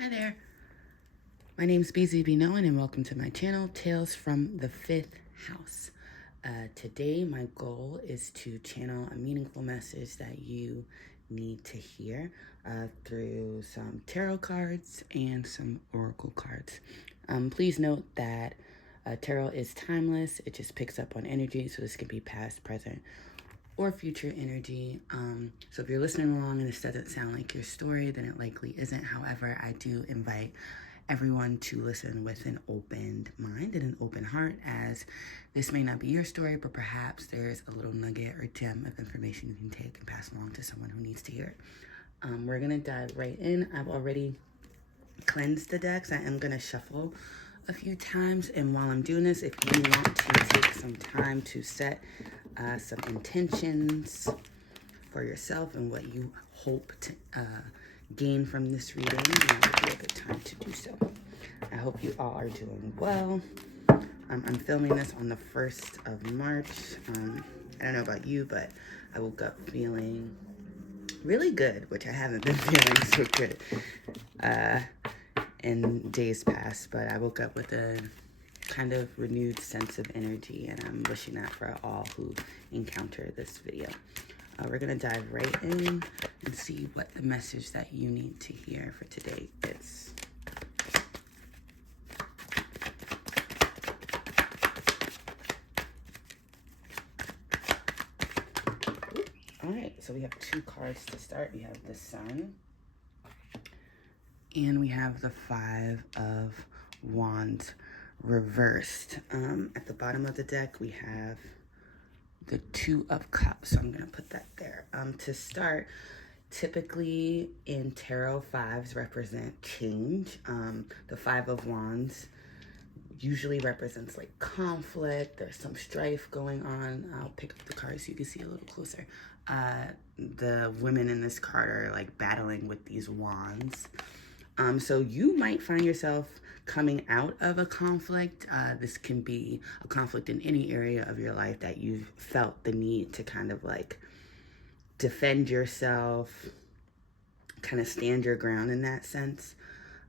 Hi there, my name's BZB Nolan and welcome to my channel, Tales from the Fifth House. Today my goal is to channel a meaningful message that you need to hear through some tarot cards and some oracle cards. Please note that tarot is timeless. It just picks up on energy, so this can be past, present, or future energy. So if you're listening along and this doesn't sound like your story, then it likely isn't. However, I do invite everyone to listen with an open mind and an open heart, as this may not be your story, but perhaps there's a little nugget or gem of information you can take and pass along to someone who needs to hear it. We're gonna dive right in. I've already cleansed the decks. I am gonna shuffle a few times, and while I'm doing this, if you want to take some time to set some intentions for yourself and what you hope to gain from this reading, now would be a good time to do so. I hope you all are doing well. I'm filming this on the 1st of March. I don't know about you, but I woke up feeling really good, which I haven't been feeling so good in days past, but I woke up with a kind of renewed sense of energy, and I'm wishing that for all who encounter this video. We're gonna dive right in and see what the message that you need to hear for today is. All right, so we have two cards to start. We have the Sun, and we have the Five of Wands reversed. At the bottom of the deck, we have the Two of Cups, so I'm gonna put that there. To start, typically in tarot, fives represent change. The Five of Wands usually represents like conflict. There's some strife going on. I'll pick up the card so you can see a little closer. The women in this card are like battling with these wands. So you might find yourself coming out of a conflict. This can be a conflict in any area of your life that you've felt the need to kind of like defend yourself, kind of stand your ground in that sense.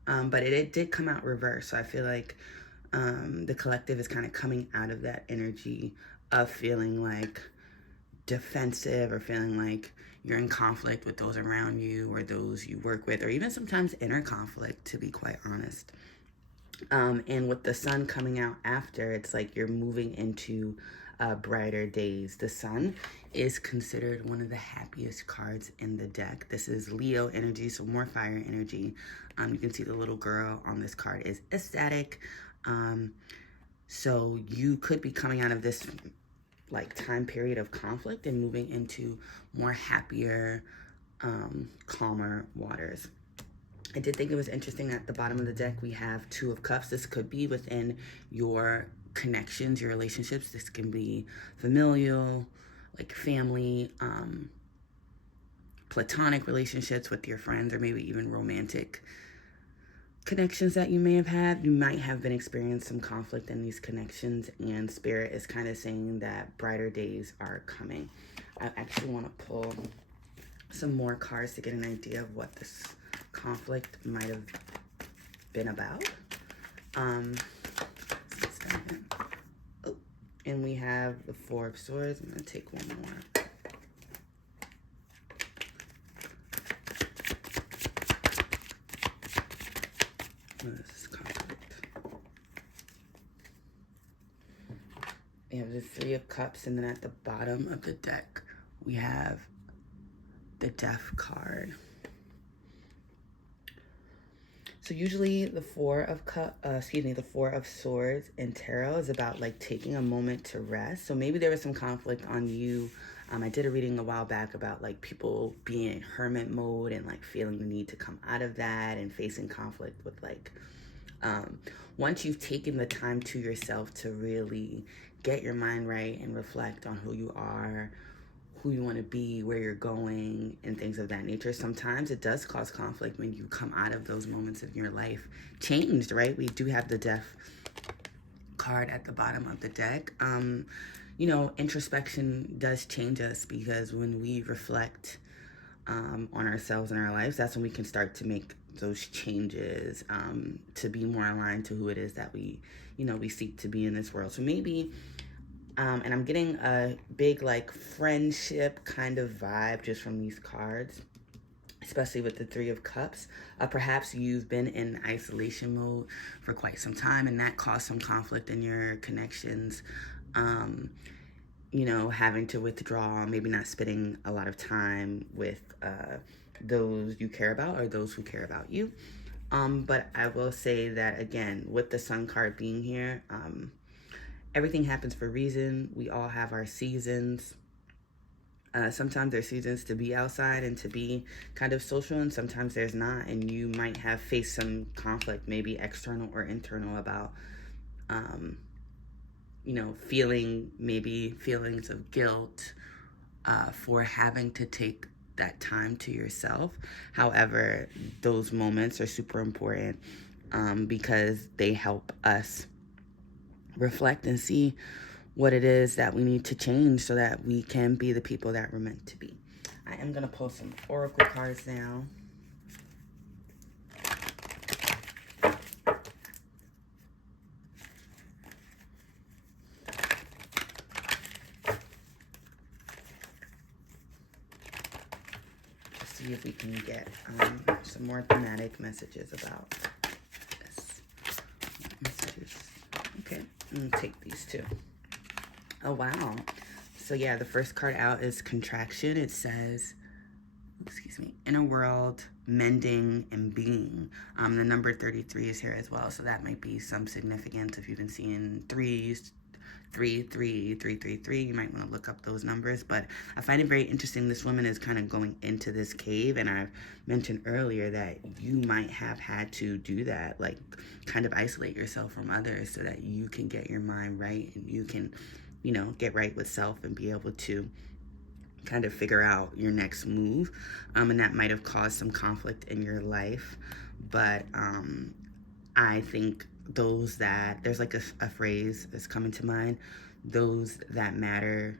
But it did come out reverse. So I feel like the collective is kind of coming out of that energy of feeling like defensive, or feeling like you're in conflict with those around you or those you work with, or even sometimes inner conflict, to be quite honest. And with the Sun coming out after, it's like you're moving into brighter days. The Sun is considered one of the happiest cards in the deck. This is Leo energy, so more fire energy. You can see the little girl on this card is ecstatic. So you could be coming out of this like time period of conflict and moving into more happier, calmer waters. I did think it was interesting at the bottom of the deck we have Two of Cups. This could be within your connections, your relationships. This can be familial, like family, platonic relationships with your friends, or maybe even romantic connections that you may have had. You might have been experiencing some conflict in these connections, and Spirit is kind of saying that brighter days are coming. I actually want to pull some more cards to get an idea of what this conflict might have been about. Oh, and we have the Four of Swords. I'm going to take one more. What is this conflict? We have the Three of Cups, and then at the bottom of the deck, we have the Death card. So usually the Four of Swords in tarot is about like taking a moment to rest. So maybe there was some conflict on you. I did a reading a while back about like people being in hermit mode and like feeling the need to come out of that and facing conflict with like, once you've taken the time to yourself to really get your mind right and reflect on who you are, who you want to be, where you're going, and things of that nature. Sometimes it does cause conflict when you come out of those moments of your life changed, right? We do have the Death card at the bottom of the deck. You know, introspection does change us, because when we reflect on ourselves and our lives, that's when we can start to make those changes, to be more aligned to who it is that we seek to be in this world. So maybe, and I'm getting a big like friendship kind of vibe just from these cards, especially with the Three of Cups. Perhaps you've been in isolation mode for quite some time, and that caused some conflict in your connections. Having to withdraw, maybe not spending a lot of time with those you care about or those who care about you. But I will say that, again, with the Sun card being here, everything happens for a reason. We all have our seasons. Sometimes there's seasons to be outside and to be kind of social, and sometimes there's not. And you might have faced some conflict, maybe external or internal, about, feeling maybe feelings of guilt for having to take that time to yourself. However, those moments are super important because they help us reflect and see what it is that we need to change so that we can be the people that we're meant to be. I am going to pull some oracle cards now. Just see if we can get some more thematic messages about this. Messages. Okay, I'm going to take these two. Oh, wow. So, yeah, the first card out is contraction. It says, inner world, mending, and being. The number 33 is here as well, so that might be some significance. If you've been seeing threes, 33333, you might want to look up those numbers. But I find it very interesting. This woman is kind of going into this cave, and I've mentioned earlier that you might have had to do that, like kind of isolate yourself from others so that you can get your mind right and you can get right with self and be able to kind of figure out your next move. And that might have caused some conflict in your life. But I think there's like a phrase that's coming to mind: those that matter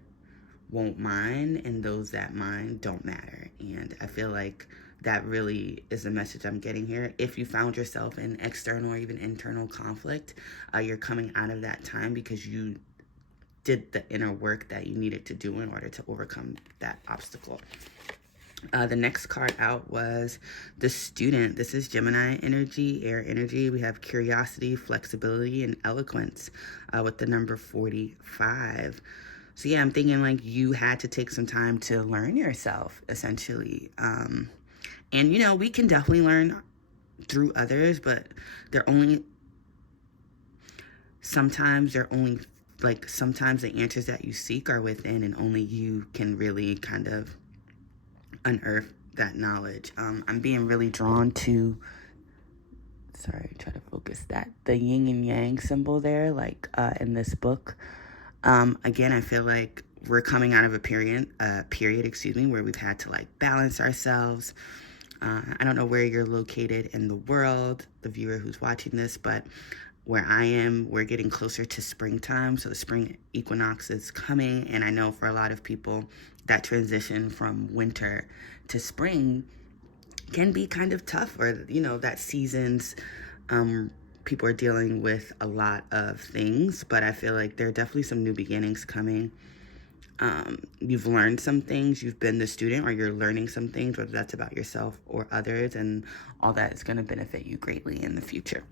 won't mind, and those that mind don't matter. And I feel like that really is the message I'm getting here. If you found yourself in external or even internal conflict, you're coming out of that time because you did the inner work that you needed to do in order to overcome that obstacle. The next card out was the Student. This is Gemini energy, air energy. We have curiosity, flexibility, and eloquence with the number 45. So yeah, I'm thinking like you had to take some time to learn yourself, essentially. And we can definitely learn through others, but sometimes the answers that you seek are within, and only you can really kind of unearth that knowledge. I'm being really drawn to, try to focus the yin and yang symbol there, in this book. Again, I feel like we're coming out of a period, where we've had to balance ourselves. I don't know where you're located in the world, the viewer who's watching this, but where I am, we're getting closer to springtime. So the spring equinox is coming. And I know for a lot of people, that transition from winter to spring can be kind of tough, or, that season's, people are dealing with a lot of things, but I feel like there are definitely some new beginnings coming. You've learned some things, you've been the student, or you're learning some things, whether that's about yourself or others, and all that is going to benefit you greatly in the future.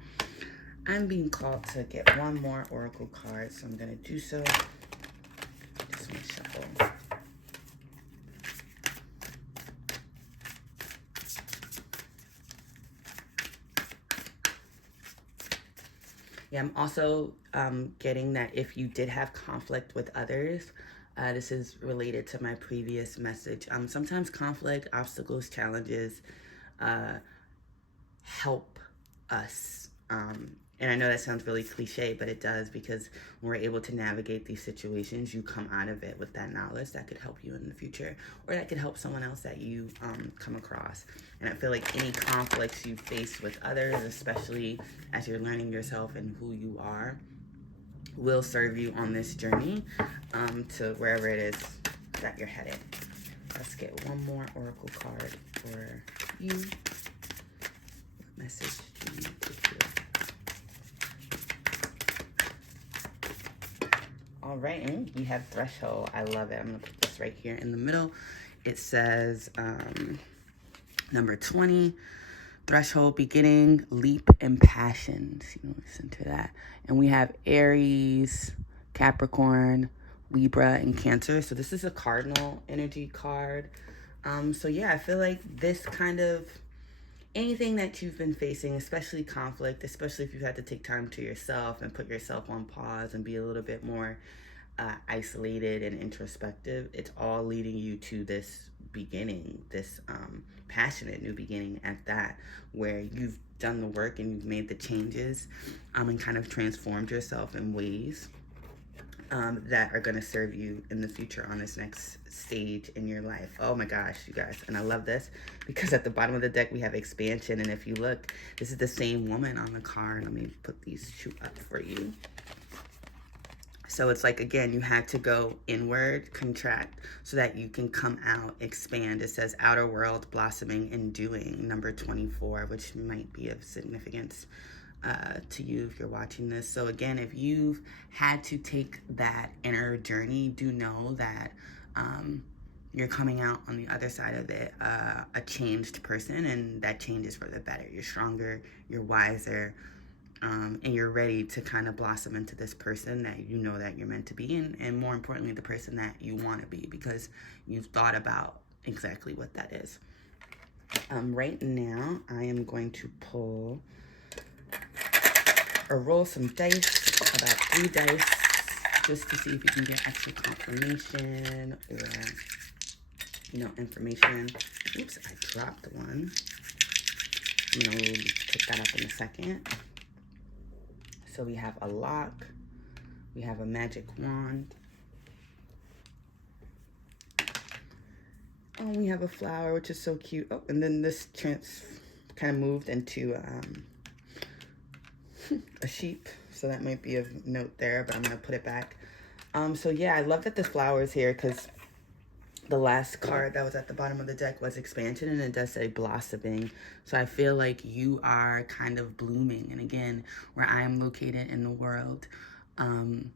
I'm being called to get one more oracle card, so I'm going to do so. Just want to shuffle. Yeah, I'm also getting that if you did have conflict with others, this is related to my previous message. Sometimes conflict, obstacles, challenges help us. And I know that sounds really cliche, but it does, because when we're able to navigate these situations, you come out of it with that knowledge that could help you in the future, or that could help someone else that you come across. And I feel like any conflicts you face with others, especially as you're learning yourself and who you are, will serve you on this journey to wherever it is that you're headed. Let's get one more oracle card for you. message do you need to hear? All right, and we have threshold. I love it. I'm gonna put this right here in the middle. It says number 20, threshold, beginning, leap, and passions. Listen to that. And we have Aries, Capricorn, Libra, and Cancer. So this is a cardinal energy card. So yeah, I feel like this kind of, anything that you've been facing, especially conflict, especially if you've had to take time to yourself and put yourself on pause and be a little bit more isolated and introspective, it's all leading you to this beginning, this passionate new beginning at that, where you've done the work and you've made the changes and kind of transformed yourself in ways that are going to serve you in the future on this next stage in your life. Oh my gosh, you guys. And I love this because at the bottom of the deck we have expansion, and if you look, this is the same woman on the card. Let me put these two up for you. So it's like, again, you had to go inward, contract, so that you can come out, expand. It says outer world, blossoming, and doing, number 24, which might be of significance to you if you're watching this. So again, if you've had to take that inner journey, do know that you're coming out on the other side of it a changed person, and that change is for the better. You're stronger, you're wiser, and you're ready to kind of blossom into this person that you know that you're meant to be, and more importantly, the person that you want to be, because you've thought about exactly what that is. Right now, I am going to pull or roll some dice, about 3 dice, just to see if you can get extra confirmation or, information. Oops, I dropped one. I'm gonna pick that up in a second. So we have a lock, we have a magic wand, oh, we have a flower, which is so cute. Oh, and then this kind of moved into a sheep, so that might be a note there, but I'm gonna put it back. So yeah, I love that this flower is here, because the last card that was at the bottom of the deck was expansion, and it does say blossoming. So I feel like you are kind of blooming. And again, where I am located in the world, in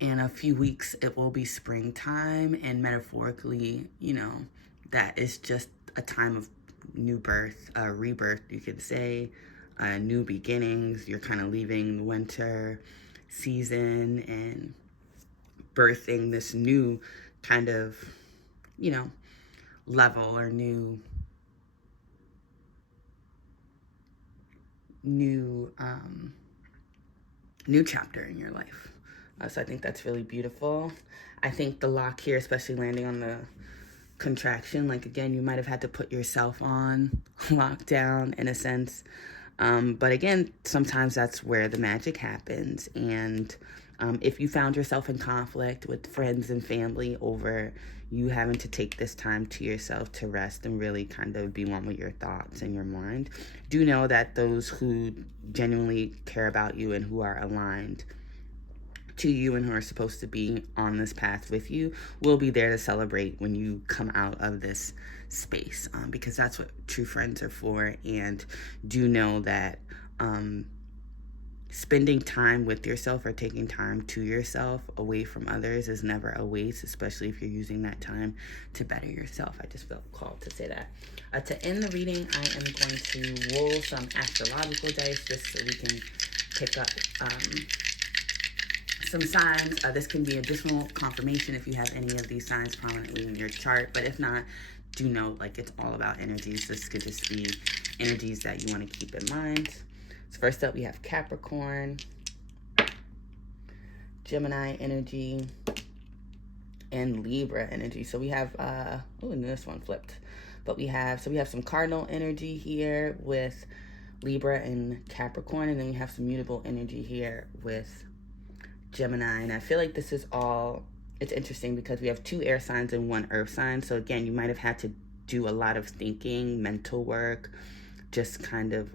a few weeks, it will be springtime, and metaphorically, that is just a time of new birth, rebirth, you could say, new beginnings. You're kind of leaving the winter season and birthing this new kind of, level or new chapter in your life. So I think that's really beautiful. I think the lock here, especially landing on the contraction, like again, you might have had to put yourself on lockdown in a sense. But again, sometimes that's where the magic happens. And if you found yourself in conflict with friends and family over you having to take this time to yourself to rest and really kind of be one with your thoughts and your mind, do know that those who genuinely care about you and who are aligned to you and who are supposed to be on this path with you will be there to celebrate when you come out of this space, because that's what true friends are for. And do know that spending time with yourself or taking time to yourself away from others is never a waste, especially if you're using that time to better yourself. I just felt called to say that. To end the reading, I am going to roll some astrological dice just so we can pick up some signs. This can be additional confirmation if you have any of these signs prominently in your chart, but if not, do know it's all about energies. This could just be energies that you want to keep in mind. So first up, we have Capricorn, Gemini energy, and Libra energy. So we have, and this one flipped. But we have some cardinal energy here with Libra and Capricorn, and then we have some mutable energy here with Gemini. And I feel like this is all, it's interesting because we have 2 air signs and 1 earth sign. So again, you might have had to do a lot of thinking, mental work, just kind of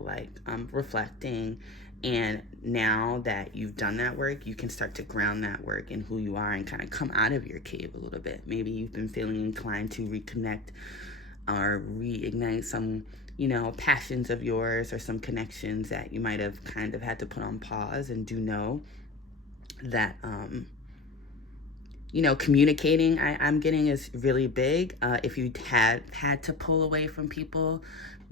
reflecting. And now that you've done that work, you can start to ground that work in who you are and kind of come out of your cave a little bit. Maybe you've been feeling inclined to reconnect or reignite some you know, passions of yours or some connections that you might have kind of had to put on pause. And do know that, you know, communicating, I'm getting is really big. If you had to pull away from people,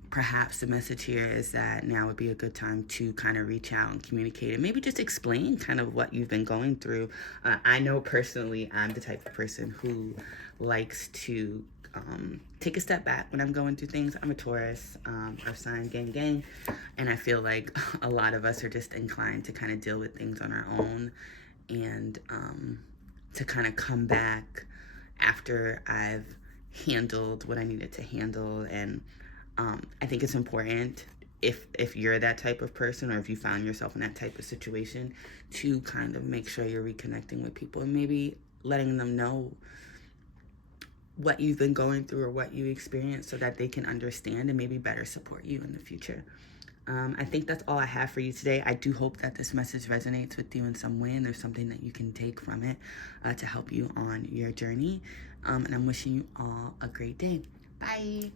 perhaps the message here is that now would be a good time to kind of reach out and communicate and maybe just explain kind of what you've been going through. I know personally I'm the type of person who likes to take a step back when I'm going through things. I'm a Taurus, Earth sign, gang, and I feel like a lot of us are just inclined to kind of deal with things on our own, and to kind of come back after I've handled what I needed to handle. And I think it's important, if you're that type of person, or if you found yourself in that type of situation, to kind of make sure you're reconnecting with people and maybe letting them know what you've been going through or what you experienced, so that they can understand and maybe better support you in the future. I think that's all I have for you today. I do hope that this message resonates with you in some way, and there's something that you can take from it to help you on your journey. And I'm wishing you all a great day. Bye.